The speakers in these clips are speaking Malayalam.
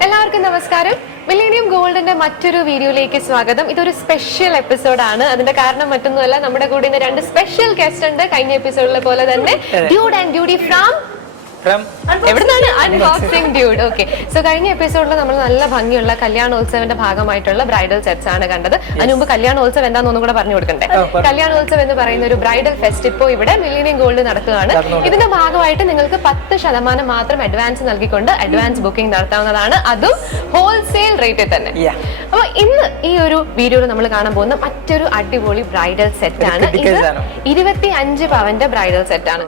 എല്ലാവർക്കും നമസ്കാരം. മില്ലേനിയം ഗോൾഡിന്റെ മറ്റൊരു വീഡിയോയിലേക്ക് സ്വാഗതം. ഇതൊരു സ്പെഷ്യൽ എപ്പിസോഡാണ്. അതിന്റെ കാരണം മറ്റൊന്നുമല്ല, നമ്മുടെ കൂടെ ഇന്ന് രണ്ട് സ്പെഷ്യൽ ഗസ്റ്റ് ഉണ്ട്. കഴിഞ്ഞ എപ്പിസോഡിലെ പോലെ തന്നെ ഡ്യൂഡ് ആൻഡ് ഡ്യൂഡി ഫ്രം എവിടുന്നാണ് അൺബോക്സിംഗ് ഡ്യൂഡ്. ഓക്കെ, സോ കഴിഞ്ഞ എപ്പിസോഡിൽ നമ്മൾ നല്ല ഭംഗിയുള്ള കല്യാണോത്സവിന്റെ ഭാഗമായിട്ടുള്ള ബ്രൈഡൽ സെറ്റ്സ് ആണ് കണ്ടത്. അതിന് മുമ്പ് കല്യാണോത്സവ് എന്താണെന്ന് ഒന്നും കൂടെ പറഞ്ഞു കൊടുക്കണ്ടേ? കല്യാണോത്സവ് എന്ന് പറയുന്ന ഒരു ബ്രൈഡൽ ഫെസ്റ്റ് ഇപ്പോൾ ഇവിടെ മില്ലേനിയം ഗോൾഡ് നടത്തുകയാണ്. ഇതിന്റെ ഭാഗമായിട്ട് നിങ്ങൾക്ക് 10% മാത്രം അഡ്വാൻസ് നൽകിക്കൊണ്ട് അഡ്വാൻസ് ബുക്കിംഗ് നടത്താവുന്നതാണ്, അതും ഹോൾസെയിൽ റേറ്റിൽ തന്നെ. അപ്പൊ ഇന്ന് ഈ ഒരു വീഡിയോയിൽ നമ്മൾ കാണാൻ പോകുന്ന മറ്റൊരു അടിപൊളി ബ്രൈഡൽ സെറ്റ് ആണ്. ഇത് 25 പവന്റെ ബ്രൈഡൽ സെറ്റ് ആണ്.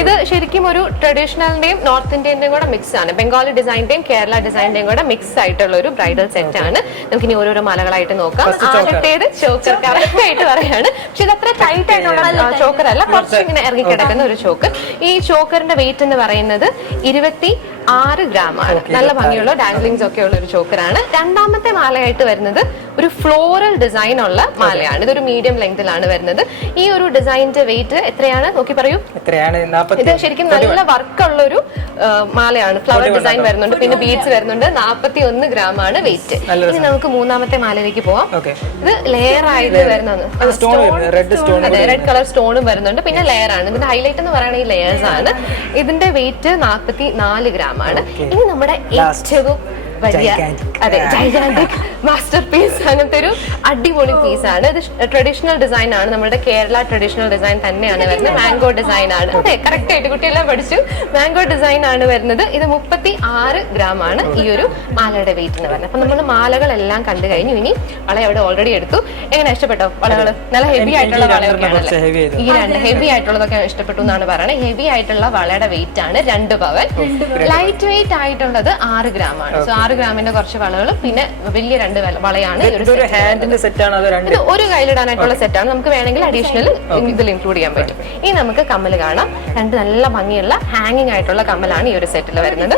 ഇത് ശരിക്കും ഒരു ട്രഡീഷണലിന്റെയും നോർത്ത് ഇന്ത്യന്റെയും കൂടെ മിക്സ് ആണ്. ബംഗാളി ഡിസൈനിന്റെയും കേരള ഡിസൈനിന്റെയും കൂടെ മിക്സ് ആയിട്ടുള്ള ഒരു ബ്രൈഡൽ സെറ്റ് ആണ്. നമുക്ക് ഇനി ഓരോരോ മലകളായിട്ട് നോക്കാം. ആദ്യത്തേത് ചോക്കർ, കറക്റ്റ് ആയിട്ട് പറയാണ്. പക്ഷെ ഇത് അത്ര ടൈറ്റ് ആയിട്ടുള്ള ചോക്കർ അല്ല, കുറച്ച് ഇങ്ങനെ ഇറങ്ങി കിടക്കുന്ന ഒരു ചോക്കർ. ഈ ചോക്കറിന്റെ വെയിറ്റ് എന്ന് പറയുന്നത് 26 ഗ്രാം ആണ്. നല്ല ഭംഗിയുള്ള ഡാംഗ്ലിങ്സ് ഒക്കെ ഉള്ള ഒരു ചോക്കറാണ്. രണ്ടാമത്തെ മാലയായിട്ട് വരുന്നത് ഒരു ഫ്ലോറൽ ഡിസൈൻ ഉള്ള മാലയാണ്. ഇതൊരു മീഡിയം ലെങ്തിലാണ് വരുന്നത്. ഈ ഒരു ഡിസൈനിന്റെ വെയിറ്റ് എത്രയാണ് നോക്കി പറയൂ? ഇത് ശരിക്കും നല്ല വർക്കുള്ള ഒരു മാലയാണ്. ഫ്ലവർ ഡിസൈൻ വരുന്നുണ്ട്, പിന്നെ ബീഡ്സ് വരുന്നുണ്ട്. 41 ഗ്രാം ആണ് വെയിറ്റ്. ഇനി നമുക്ക് മൂന്നാമത്തെ മാലയിലേക്ക് പോവാം. ഇത് ലെയർ ആയിട്ട് വരുന്നത്, റെഡ് കളർ സ്റ്റോണും വരുന്നുണ്ട്, പിന്നെ ലെയർ ആണ്. ഇതിന്റെ ഹൈലൈറ്റ് എന്ന് പറയുന്നത് ഈ ലെയേഴ്സ് ആണ്. ഇതിന്റെ വെയിറ്റ് 44 ഗ്രാം ആണ്. ഇനി നമ്മുടെ ഏറ്റവും വലിയ ജൈജാന്റിക് മാസ്റ്റർ പീസ്, അങ്ങനത്തെ ഒരു അടിപൊളി പീസാണ്. ഇത് ട്രഡീഷണൽ ഡിസൈൻ ആണ്, നമ്മുടെ കേരള ട്രഡീഷണൽ ഡിസൈൻ തന്നെയാണ് വരുന്നത്. മാംഗോ ഡിസൈൻ ആണ്. അതെ, കറക്റ്റ് ആയിട്ട് കുട്ടിയെല്ലാം പഠിച്ചു. മാംഗോ ഡിസൈൻ ആണ് വരുന്നത്. ഇത് 36 ഗ്രാം ആണ് ഈ ഒരു മാലയുടെ വെയിറ്റ് എന്ന് പറയുന്നത്. അപ്പൊ നമ്മൾ മാലകളെല്ലാം കണ്ടു കഴിഞ്ഞു. ഇനി വള അവിടെ ഓൾറെഡി എടുത്തു. എങ്ങനെ ഇഷ്ടപ്പെട്ടോ വളകൾ? നല്ല ഹെവി ആയിട്ടുള്ള വളയൊക്കെയാണല്ലേ? ഈ രണ്ട് ഹെവി ആയിട്ടുള്ളതൊക്കെ ഇഷ്ടപ്പെട്ടു എന്നാണ് പറയുന്നത്. ഹെവി ആയിട്ടുള്ള വളയുടെ വെയിറ്റ് ആണ് 2 പവൻ. ലൈറ്റ് വെയിറ്റ് ആയിട്ടുള്ളത് 6 ഗ്രാം ആണ്. സോ 6 ഗ്രാമിന്റെ കുറച്ച് വളകളും പിന്നെ വലിയ 2 വളയാണ്. ഇത് ഒരു കയ്യിലിടാനായിട്ടുള്ള സെറ്റാണ്. നമുക്ക് വേണമെങ്കിൽ അഡീഷണൽ ഇതിൽ ഇൻക്ലൂഡ് ചെയ്യാൻ പറ്റും. ഇനി നമുക്ക് കമ്മൽ കാണാം. 2 നല്ല ഭംഗിയുള്ള ഹാങ്ങിങ് ആയിട്ടുള്ള കമ്മലാണ് ഈ ഒരു സെറ്റിൽ വരുന്നത്.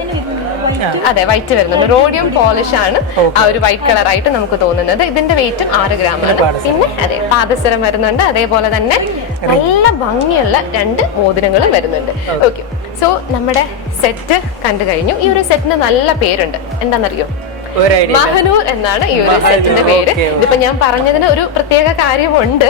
അതെ, വൈറ്റ് വരുന്നുണ്ട്. റോഡിയം പോളിഷ് ആണ് ആ ഒരു വൈറ്റ് കളർ ആയിട്ട് നമുക്ക് തോന്നുന്നത്. ഇതിന്റെ വെയിറ്റും 6 ഗ്രാം ആണ്. പിന്നെ അതെ, പാദസരം വരുന്നുണ്ട്. അതേപോലെ തന്നെ നല്ല ഭംഗിയുള്ള 2 മോതിരങ്ങളും വരുന്നുണ്ട്. ഓക്കെ, സോ നമ്മുടെ സെറ്റ് കണ്ടു കഴിഞ്ഞു. ഈ ഒരു സെറ്റിന് നല്ല പേരുണ്ട്. എന്താണെന്നറിയോ? മഹനൂർ എന്നാണ് ഈ ഒരു സെറ്റിന്റെ പേര്. ഇതിപ്പോ ഞാൻ പറഞ്ഞതിന് ഒരു പ്രത്യേക കാര്യമുണ്ട്.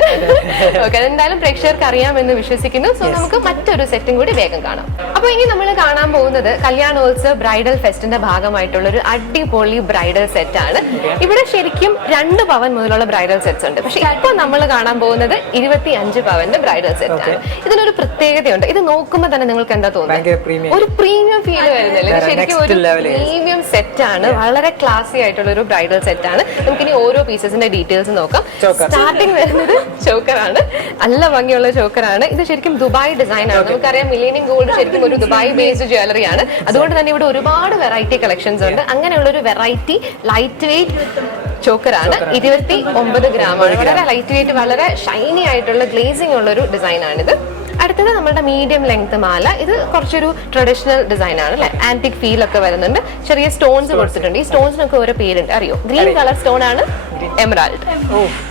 ഓക്കെ, അതെന്തായാലും പ്രേക്ഷകർക്ക് അറിയാമെന്ന് വിശ്വസിക്കുന്നു. സോ നമുക്ക് മറ്റൊരു സെറ്റും കൂടി വേഗം കാണാം. അപ്പൊ ഇനി നമ്മൾ കാണാൻ പോകുന്നത് കല്യാണോത്സവ് ബ്രൈഡൽ ഫെസ്റ്റിന്റെ ഭാഗമായിട്ടുള്ള ഒരു അടിപൊളി ബ്രൈഡൽ സെറ്റ് ആണ്. ഇവിടെ ശരിക്കും 2 പവൻ മുതലുള്ള ബ്രൈഡൽ സെറ്റ്സ് ഉണ്ട്. പക്ഷെ ഇപ്പൊ നമ്മൾ കാണാൻ പോകുന്നത് 25 പവന്റെ ബ്രൈഡൽ സെറ്റ് ആണ്. ഇതിനൊരു പ്രത്യേകതയുണ്ട്. ഇത് നോക്കുമ്പോൾ തന്നെ നിങ്ങൾക്ക് എന്താ തോന്നുന്നത്? ഒരു പ്രീമിയം ഫീൽ വരുന്നില്ല. ഇത് ശരിക്കും ഒരു പ്രീമിയം സെറ്റ് ആണ്. വളരെ ക്ലാസി ആയിട്ടുള്ള ഒരു ബ്രൈഡൽ സെറ്റ് ആണ്. നമുക്കിനി ഓരോ പീസസിന്റെ ഡീറ്റെയിൽസ് നോക്കാം. സ്റ്റാർട്ടിംഗ് വരുന്നത് ചോക്കറാണ്. നല്ല ഭംഗിയുള്ള ചോക്കറാണ്. ഇത് ശരിക്കും ദുബായ് ഡിസൈൻ ആണ്. നമുക്കറിയാം മില്ലേനിയം ഗോൾഡ് ശരിക്കും ഒരു ദുബായ് ബേസ്ഡ് ജ്വല്ലറി ആണ്. അതുകൊണ്ട് തന്നെ ഇവിടെ ഒരുപാട് വെറൈറ്റി കളക്ഷൻസ് ഉണ്ട്. അങ്ങനെയുള്ള ഒരു വെറൈറ്റി ലൈറ്റ് വെയിറ്റ് ചോക്കറാണ്. 29 ഗ്രാം ആണ്. വളരെ ലൈറ്റ് വെയിറ്റ്, വളരെ ഷൈനി ആയിട്ടുള്ള ഗ്ലേസിംഗ് ഉള്ള ഒരു ഡിസൈൻ ആണിത്. അടുത്തത് നമ്മുടെ മീഡിയം ലെങ്ത് മാല. ഇത് കുറച്ചൊരു ട്രഡീഷണൽ ഡിസൈൻ ആണ് അല്ലെ? ആന്റിക് ഫീൽ ഒക്കെ വരുന്നുണ്ട്. ചെറിയ സ്റ്റോൺസ് കൊടുത്തിട്ടുണ്ട്. ഈ സ്റ്റോൺസിനൊക്കെ ഓരോ പേരുണ്ട്, അറിയോ? ഗ്രീൻ കളർ സ്റ്റോൺ ആണ് എമറാൾഡ്,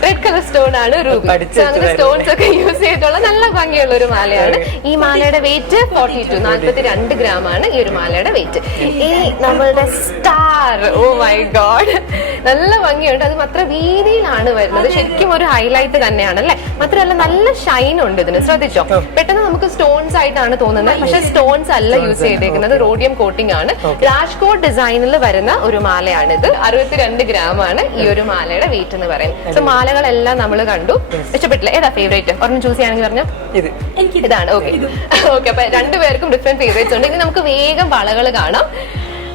റെഡ് കളർ സ്റ്റോൺ ആണ് റൂബി. അങ്ങനെ സ്റ്റോൺസ് ഒക്കെ യൂസ് ചെയ്തിട്ടുള്ള നല്ല ഭംഗിയുള്ള ഒരു മാലയാണ്. ഈ മാലയുടെ വെയിറ്റ് 42 ഗ്രാം ആണ് ഈ ഒരു മാലയുടെ വെയിറ്റ്. ഈ നമ്മളുടെ സ്റ്റാർ, ഓ മൈ ഗോഡ്, നല്ല ഭംഗിയുണ്ട്. അത് മാത്ര വീതിയിലാണ് വരുന്നത്. ശരിക്കും ഒരു ഹൈലൈറ്റ് തന്നെയാണ് അല്ലെ? മാത്രമല്ല നല്ല ഷൈൻ ഉണ്ട് ഇതിന്. ശ്രദ്ധിച്ചോ? പെട്ടെന്ന് നമുക്ക് സ്റ്റോൺസ് ആയിട്ടാണ് തോന്നുന്നത്, പക്ഷെ സ്റ്റോൺസ് അല്ല യൂസ് ചെയ്തേക്കുന്നത്. റോഡിയം കോട്ടിംഗ് ആണ്. രാജ്കോട്ട് ഡിസൈനിൽ വരുന്ന ഒരു മാലയാണിത്. 62 ഗ്രാം ആണ് ഈ ഒരു മാലയുടെ വെയിറ്റ് എന്ന് പറയുന്നത്. സോ മാലകളെല്ലാം നമ്മൾ കണ്ടു. ഇഷ്ടപ്പെട്ടില്ല? ഏതാ ഫേവറേറ്റ്? ഒരെണ്ണം ചൂസ് ചെയ്യാണെങ്കിൽ പറഞ്ഞോ. ഇതാണ്. ഓക്കെ ഓക്കെ, അപ്പൊ 2 പേർക്കും ഡിഫറെന്റ് ഫേവറേറ്റ്സ് ഉണ്ട്. ഇനി നമുക്ക് വേഗം വളകൾ കാണാം.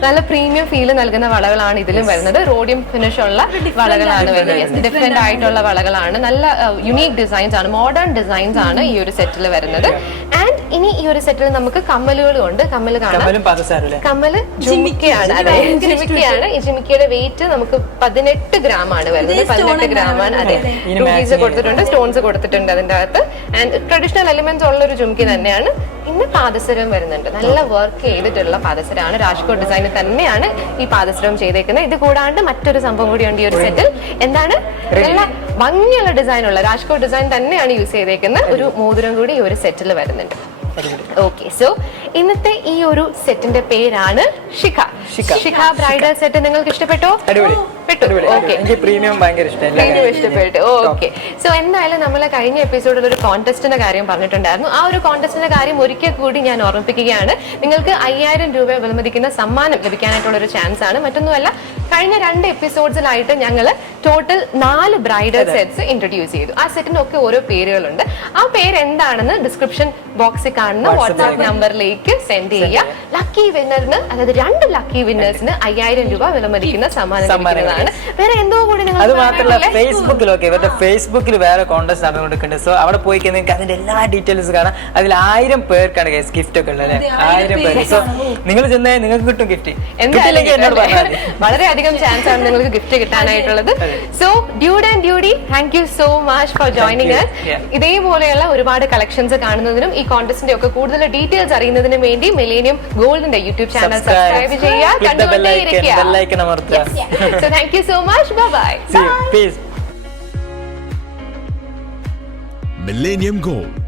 നല്ല പ്രീമിയം ഫീൽ നൽകുന്ന വളകളാണ് ഇതിലും വരുന്നത്. റോഡിയം ഫിനിഷ് ഉള്ള വളകളാണ് വരുന്നത്. ഡിഫറെന്റ് ആയിട്ടുള്ള വളകളാണ്. നല്ല യുണീക് ഡിസൈൻസ് ആണ്, മോഡേൺ ഡിസൈൻസ് ആണ് ഈ ഒരു സെറ്റിൽ വരുന്നത്. ആൻഡ് ഇനി ഈ ഒരു സെറ്റിൽ നമുക്ക് കമ്മലുകളും ഉണ്ട്. കമ്മല് കാണാം, കമ്മല് ജിമിക്കയാണ്. അതെ, ജിമിക്കയാണ്. ഈ ജിമിക്കയുടെ വെയിറ്റ് നമുക്ക് 18 ഗ്രാം ആണ് വരുന്നത്. 18 ഗ്രാം ആണ്. അതെ, ടൂബീസ് കൊടുത്തിട്ടുണ്ട്, സ്റ്റോൺസ് കൊടുത്തിട്ടുണ്ട് അതിന്റെ അകത്ത്. ആൻഡ് ട്രഡീഷണൽ എലിമെന്റ്സ് ഉള്ള ഒരു ജിമിക്കി തന്നെയാണ്. പിന്നെ പാദസരം വരുന്നുണ്ട്. നല്ല വർക്ക് ചെയ്തിട്ടുള്ള പാദസരമാണ്. രാജ്കോട്ട് ഡിസൈനിൽ തന്നെയാണ് ഈ പാദസരം ചെയ്തേക്കുന്നത്. ഇത് കൂടാണ്ട് മറ്റൊരു സംഭവം കൂടിയുണ്ട് ഈ ഒരു സെറ്റിൽ. എന്താണ്? നല്ല ഭംഗിയുള്ള ഡിസൈൻ ഉള്ള രാജ്കോട്ട് ഡിസൈൻ തന്നെയാണ് യൂസ് ചെയ്തേക്കുന്നത്. ഒരു മോതിരം കൂടി ഈ ഒരു സെറ്റിൽ വരുന്നുണ്ട്. ഓക്കെ, സോ ഇന്നത്തെ ഈ ഒരു സെറ്റിന്റെ പേരാണ് ശിഖ. ശിഖ ബ്രൈഡൽ സെറ്റ് നിങ്ങൾക്ക് ഇഷ്ടപ്പെട്ടോ? ഇഷ്ടപ്പെട്ടു. ഓക്കെ, സോ എന്തായാലും നമ്മൾ കഴിഞ്ഞ എപ്പിസോഡിൽ ഒരു കോൺടെസ്റ്റിന്റെ കാര്യം പറഞ്ഞിട്ടുണ്ടായിരുന്നു. ആ ഒരു കോൺടെസ്റ്റിന്റെ കാര്യം ഒരിക്കൽ കൂടി ഞാൻ ഓർമ്മിപ്പിക്കുകയാണ്. നിങ്ങൾക്ക് 5000 രൂപ വിലമതിക്കുന്ന സമ്മാനം ലഭിക്കാനായിട്ടുള്ള ഒരു ചാൻസ് ആണ്. മറ്റൊന്നുമല്ല, കഴിഞ്ഞ 2 എപ്പിസോഡ്സിലായിട്ട് ഞങ്ങൾ ടോട്ടൽ 4 ബ്രൈഡൽ സെറ്റ്സ് ഇൻട്രൊഡ്യൂസ് ചെയ്തു. ആ സെറ്റിനൊക്കെ ഓരോ പേരുകളുണ്ട്. ആ പേര് എന്താണെന്ന് ഡിസ്ക്രിപ്ഷൻ ബോക്സിൽ കാണുന്ന വാട്സ്ആപ്പ് നമ്പറിലേക്ക് സെൻഡ് ചെയ്യുക. ലക്കി വിന്നറിന്, അതായത് 2 ലക്കി വിന്നേഴ്സിന് 5000 രൂപ വിലമതിക്കുന്ന സമ്മാനം ലഭിക്കുന്നതാണ്. വേറെ എന്തോ കൂടി നിങ്ങൾ, അത് മാത്രമല്ല ഫേസ്ബുക്കിലൊക്കെ ഇവരുടെ ഫേസ്ബുക്കിൽ വേറെ കോൺടെസ്റ്റ് നടന്നുകൊണ്ടിരിക്കുന്നുണ്ട്. സോ അവിടെ പോയി നിങ്ങൾക്ക് അതിന്റെ എല്ലാ ഡീറ്റെയിൽസ് കാണാം. അതിൽ 1000 പേർക്കാണ് ഗിഫ്റ്റ് ഒക്കെ ഉള്ളത്. 1000 പേര്. സോ നിങ്ങൾ ചെന്നേ നിങ്ങൾക്ക് കിട്ടും ഗിഫ്റ്റ്. വളരെയധികം ചാൻസ് ആണ് നിങ്ങൾക്ക് ഗിഫ്റ്റ് കിട്ടാനായിട്ടുള്ളത്. So dude and dudie, thank you so much for joining us. ഇതേപോലെയുള്ള ഒരുപാട് കളക്ഷൻസ് കാണുന്നതിനും ഈ കോൺടെസ്റ്റിന്റെ ഒക്കെ കൂടുതൽ ഡീറ്റെയിൽസ് അറിയുന്നതിനും വേണ്ടി മിലേനിയം ഗോൾഡിന്റെ യൂട്യൂബ് ചാനൽ സബ്സ്ക്രൈബ് ചെയ്യുക. So thank you so much. Bye-bye. See you. Peace. Millennium Gold.